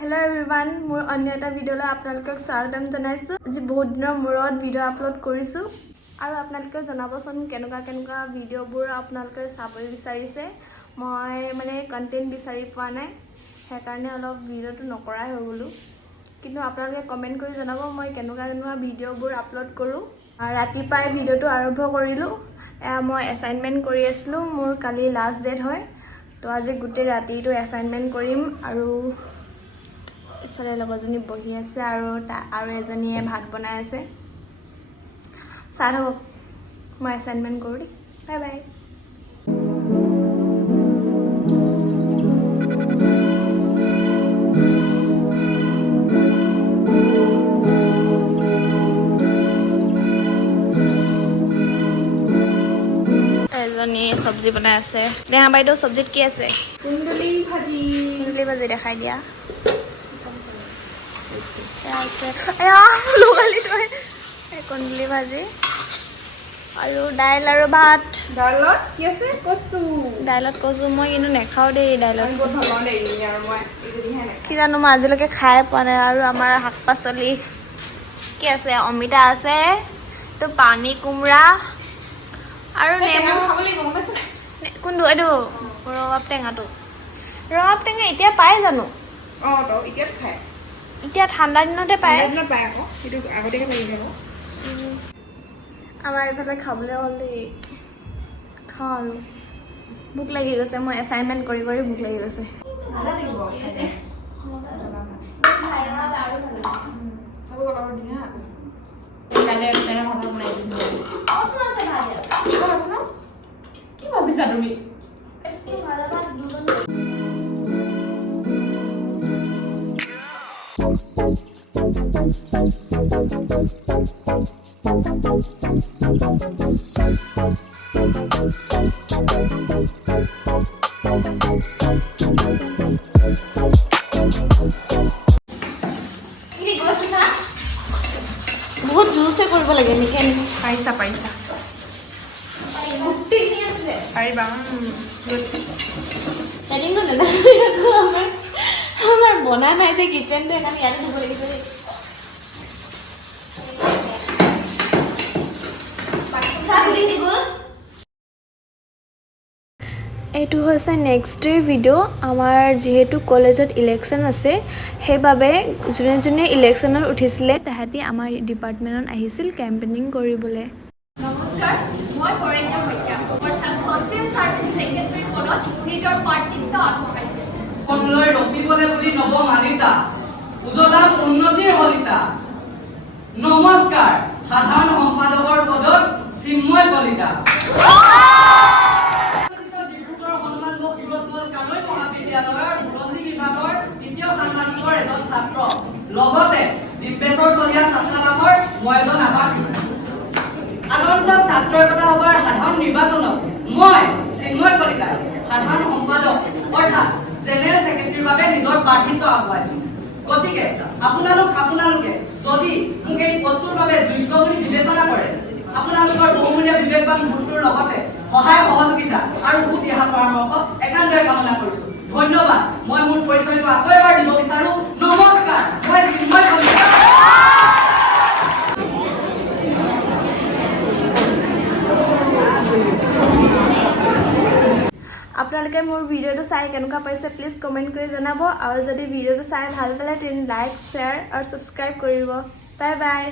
Hello everyone, মোৰ অন্য এটা ভিডিঅ'লৈ আপোনালোকক স্বাগতম জনাইছো। আজি বহুত দিনৰ মূৰত ভিডিঅ' আপলোড কৰিছো আৰু আপোনালোকে জনাবচোন কেনেকুৱা ভিডিঅ'বোৰ আপোনালোকে চাব বিচাৰিছে। মই মানে কন্টেন্ট বিচাৰি পোৱা নাই, সেইকাৰণে অলপ ভিডিঅ'টো নকৰাই হৈ গ'লো। কিন্তু আপোনালোকে কমেন্ট কৰি জনাব মই কেনেকুৱা ভিডিঅ'বোৰ আপলোড কৰোঁ। ৰাতিপুৱাই ভিডিঅ'টো আৰম্ভ কৰিলোঁ। মই এছাইনমেণ্ট কৰি আছিলোঁ, মোৰ কালি লাষ্ট ডেট হয়। তো আজি গোটেই ৰাতিটো এছাইনমেণ্ট কৰিম আৰু ইফালে লগৰজনী বহি আছে আৰু এজনীয়ে ভাত বনাই আছে। চাই থাকক, মই এছাইনমেণ্ট কৰোঁ দেই। Bye bye. এজনী চব্জি বনাই আছে। নেহা বাইদেউ চব্জিত কি আছে? কুন্দুলি ভাজি। কুন্দুলি ভাজি দেখাই দিয়া। কুন্দুলি ভাজি আৰু দাইল আৰু ভাত। দাইলত কি আছে? কচু। দাইলত কচু মই কিন্তু নেখাওঁ দেই। দাইলত কি কি জানো, মই আজিলৈকে খাই পোৱা নাই। আৰু আমাৰ শাক পাচলি কি আছে? অমিতা আছে, তো পানী কোমোৰা আৰু নেমু। কোনটো? এইটো ৰবাব টেঙাটো। ৰবাব টেঙা এতিয়া পায় জানো? এতিয়া ঠাণ্ডা দিনতে পায়। আমাৰ এইফালে খাবলৈ হ'ল দেই। খাওঁ আৰু ভোক লাগি গৈছে। মই এছাইনমেণ্ট কৰি ভোক লাগি গৈছে। কি ভাবিছা তুমি? বহুত জোৰছে কৰিব লাগে নেকি? পাৰিছা পাৰিবা। এদিনটো আমাৰ বনা নাই যে কিচেনটো, সেইকাৰণে ইয়াতে ধুব লাগিব দেই। এইটো হৈছে নেক্সট ডেৰ ভিডিঅ'। আমাৰ যিহেতু কলেজত ইলেকশ্যন আছে, সেইবাবে যোনে যোনে ইলেকশ্যনত উঠিছিলে তাহাঁতি আমাৰ ডিপাৰ্টমেণ্টত আহিছিল কেম্পেইনিং কৰিবলৈ। নমস্কাৰ, মই পৰেণ্য শইকীয়া। অৰ্থাৎ ছ'চিয়েল ছাৰ্ভিচ ছেক্ৰেটাৰী পদত নিজৰ প্ৰাৰ্থিত্ব আগবঢ়াইছোঁ। মনলৈ ৰচিবলে বুলি নব মালিতা, উজলাম উন্নতিৰ হলিতা। নমস্কাৰ, সাধাৰণ সম্পাদকৰ পদত চিন্ময় কলিতা। ডিব্ৰুগড় হনুমানগড় ফিৰোজমল কানৈ মহাবিদ্যালয়ৰ বুৰঞ্জী বিভাগৰ তৃতীয় ষান্মাসিকৰ এজন ছাত্ৰ, লগতে দিব্যেশ্বৰ চলিহা ছাত্ৰাবাসৰ মই এজন আৱাসী। আগন্তুক ছাত্ৰতা সভাৰ সাধাৰণ নিৰ্বাচনত মই চিন্ময় কলিতাই সাধাৰণ সম্পাদক অৰ্থাৎ জেনেৰেল ছেক্ৰেটাৰীৰ বাবে নিজৰ প্ৰাৰ্থিত্ব আগবঢ়াইছো। গতিকে আপোনালোকে যদি মোক এই পদটোৰ বাবে যোগ্য বুলি বিবেচনা কৰে, আপোনালোকৰ বহুমূলীয়া বিবেকবান ভোটটোৰ লগতে সহায় সহযোগিতা আৰু সুদিহা পৰামৰ্শ একান্তৰে কামনা কৰিছো। ধন্যবাদ। মই মোৰ পৰিচয়টো আকৌ এবাৰ দিব বিচাৰো। নমস্কাৰ, মই চিন্ময় কলিতা। আপোনালোকে মোৰ ভিডিঅ'টো চাই কেনেকুৱা পাইছে প্লিজ কমেণ্ট কৰি জনাব। আৰু যদি ভিডিঅ'টো চাই ভাল পালে তেন্তে লাইক, শ্বেয়াৰ আৰু ছাবস্ক্ৰাইব কৰিব। Bye bye.